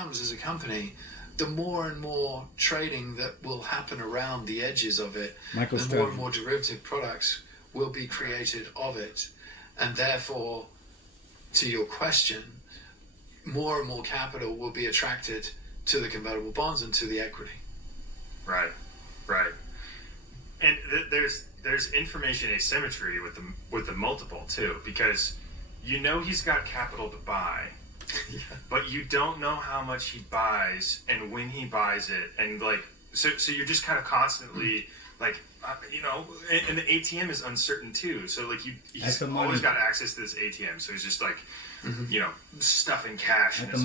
becomes as a company, the more and more trading that will happen around the edges of it, the more and more derivative products will be created of it. And therefore, to your question, more and more capital will be attracted to the convertible bonds and to the equity. Right. And there's information asymmetry with the multiple too, because he's got capital to buy, but you don't know how much he buys and when he buys it, and so you're just kind of constantly and the ATM is uncertain too. So he's always got access to this ATM, so he's just stuffing cash in his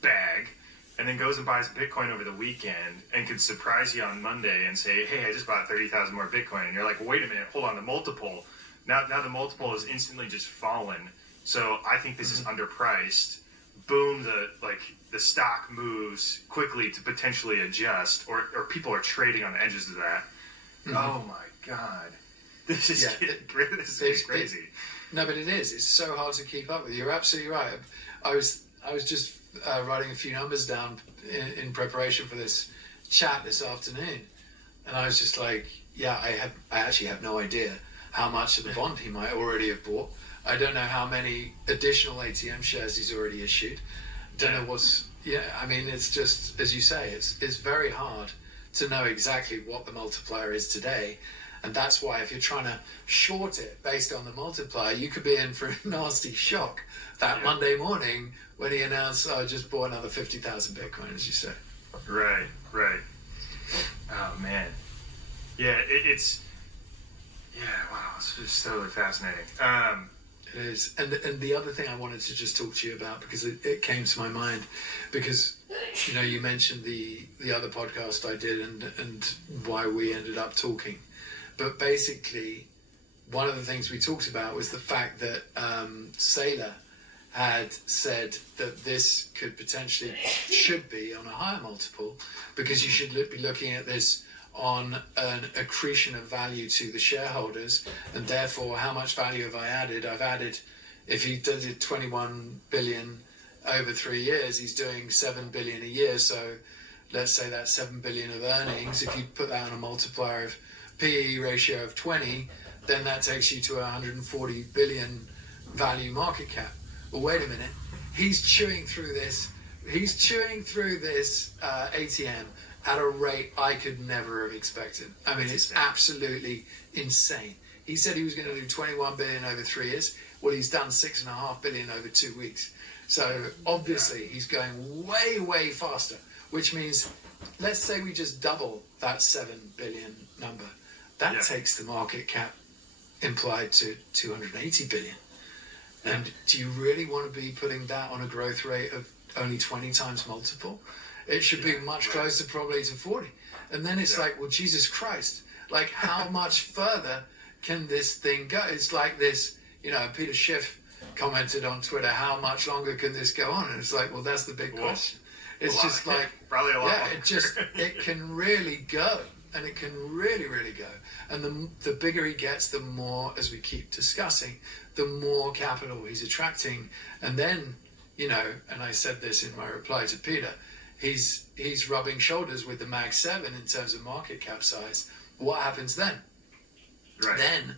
bag, and then goes and buys Bitcoin over the weekend and could surprise you on Monday and say, hey, I just bought 30,000 more Bitcoin, and you're like, wait a minute, hold on, the multiple now the multiple has instantly just fallen, so I think this is underpriced. Boom, the stock moves quickly to potentially adjust, or people are trading on the edges of that. Oh my God, this is crazy. No, but it is. It's so hard to keep up with. You're absolutely right. I was just writing a few numbers down in preparation for this chat this afternoon, and I was just like, I actually have no idea how much of the bond he might already have bought. I don't know how many additional ATM shares he's already issued. Don't know what's. I mean, it's just, as you say, it's very hard to know exactly what the multiplier is today. And that's why if you're trying to short it based on the multiplier, you could be in for a nasty shock that Monday morning when he announced, I just bought another 50,000 Bitcoin, as you say. Right. Oh, man. Yeah, it's just totally fascinating. It is. And the other thing I wanted to just talk to you about, because it came to my mind, because you mentioned the other podcast I did and why we ended up talking. But basically, one of the things we talked about was the fact that Saylor had said that this should be on a higher multiple, because you should be looking at this on an accretion of value to the shareholders, and therefore how much value have I added? I've added, if he did 21 billion over 3 years, he's doing 7 billion a year, so let's say that's 7 billion of earnings. If you put that on a multiplier of PE ratio of 20, then that takes you to 140 billion value market cap. Well, wait a minute, he's chewing through this ATM at a rate I could never have expected. I mean, it's absolutely insane. He said he was going to do 21 billion over 3 years. Well, he's done 6.5 billion over 2 weeks. So obviously he's going way, way faster, which means, let's say we just double that 7 billion number. That takes the market cap implied to 280 billion. And do you really want to be putting that on a growth rate of only 20 times multiple? It should be much closer probably to 40. And then it's like, well, Jesus Christ, how much further can this thing go? It's like this, Peter Schiff commented on Twitter, how much longer can this go on? And it's like, well, that's the big question. It's just like, probably a lot. It can really go, and it can really, really go. And the bigger he gets, the more, as we keep discussing, the more capital he's attracting. And then, and I said this in my reply to Peter, he's rubbing shoulders with the Mag 7 in terms of market cap size. What happens then? Right. Then,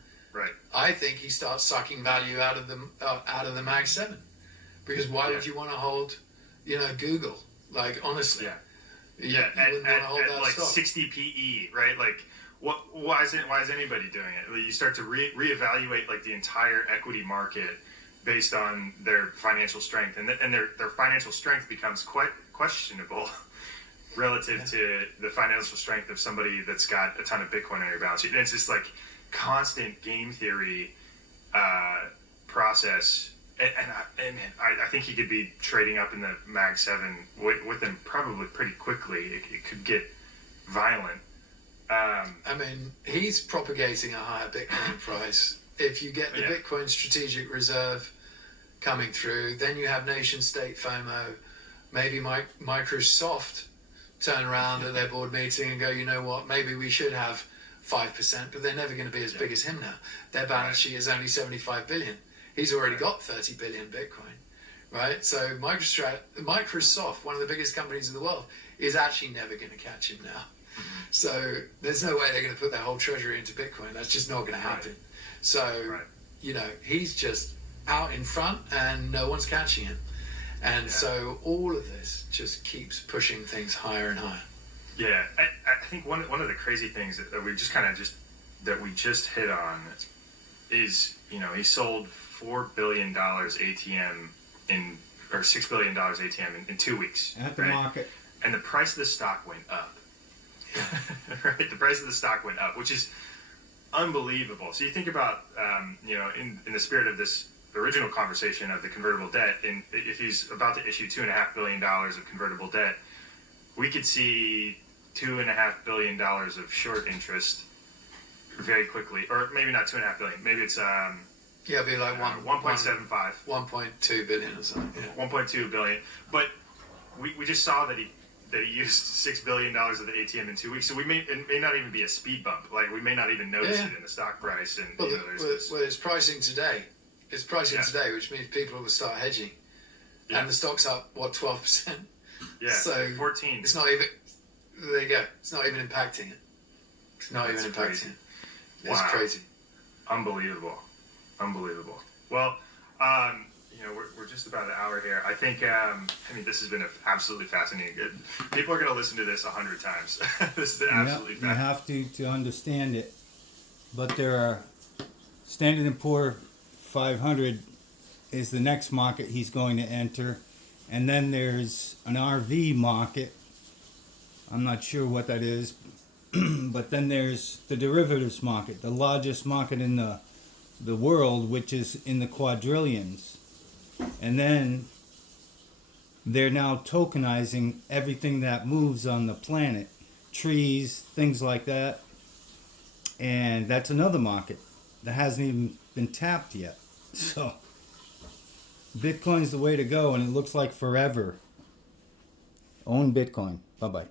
I think he starts sucking value out of the Mag 7, because why would you want to hold, Google? Honestly, you wouldn't want to hold that stock. 60 PE, right? Why is anybody doing it? You start to reevaluate the entire equity market based on their financial strength, and their financial strength becomes quite questionable relative to the financial strength of somebody that's got a ton of Bitcoin on your balance sheet. And it's just constant game theory process. And I think he could be trading up in the Mag 7 with them probably pretty quickly. It could get violent. He's propagating a higher Bitcoin price. If you get the Bitcoin strategic reserve coming through, then you have nation state FOMO. Maybe Microsoft turn around at their board meeting and go, you know what, maybe we should have 5%, but they're never going to be as big as him now. Their balance sheet is only 75 billion. He's already got 30 billion Bitcoin, right? So Microsoft, one of the biggest companies in the world, is actually never going to catch him now. So there's no way they're going to put their whole treasury into Bitcoin. That's just not going to happen. Right. So, he's just out in front and no one's catching him. And so all of this just keeps pushing things higher and higher. Yeah, I think one of the crazy things that we just that we just hit on is, he sold $4 billion ATM or $6 billion ATM in 2 weeks. At the market. And the price of the stock went up. Right? The price of the stock went up, which is unbelievable. So you think about, in the spirit of this original conversation of the convertible debt, and if he's about to issue $2.5 billion of convertible debt, we could see $2.5 billion of short interest very quickly, or maybe not 2.5 billion. Maybe it's it'll be like 1.75, 1.2 billion or something. Yeah. 1.2 billion. But we just saw that he used $6 billion of the ATM in 2 weeks. So it may not even be a speed bump. Like, we may not even notice it in the stock price. And well, it's pricing today. It's pricing today, which means people will start hedging, and the stock's up 12%. Yeah, so 14. It's not even. There you go. It's not even impacting it. It's not even impacting crazy. it. It's crazy. Unbelievable. Well, we're just about an hour here. I think, this has been absolutely fascinating. People are going to listen to this 100 times. This has been absolutely fascinating. You have to understand it. But there are Standard & Poor 500 is the next market he's going to enter. And then there's an RV market. I'm not sure what that is. But then there's the derivatives market, the largest market in the world, which is in the quadrillions. And then they're now tokenizing everything that moves on the planet, trees, things like that. And that's another market that hasn't even been tapped yet. So Bitcoin's the way to go, and it looks like forever. Own Bitcoin. Bye-bye.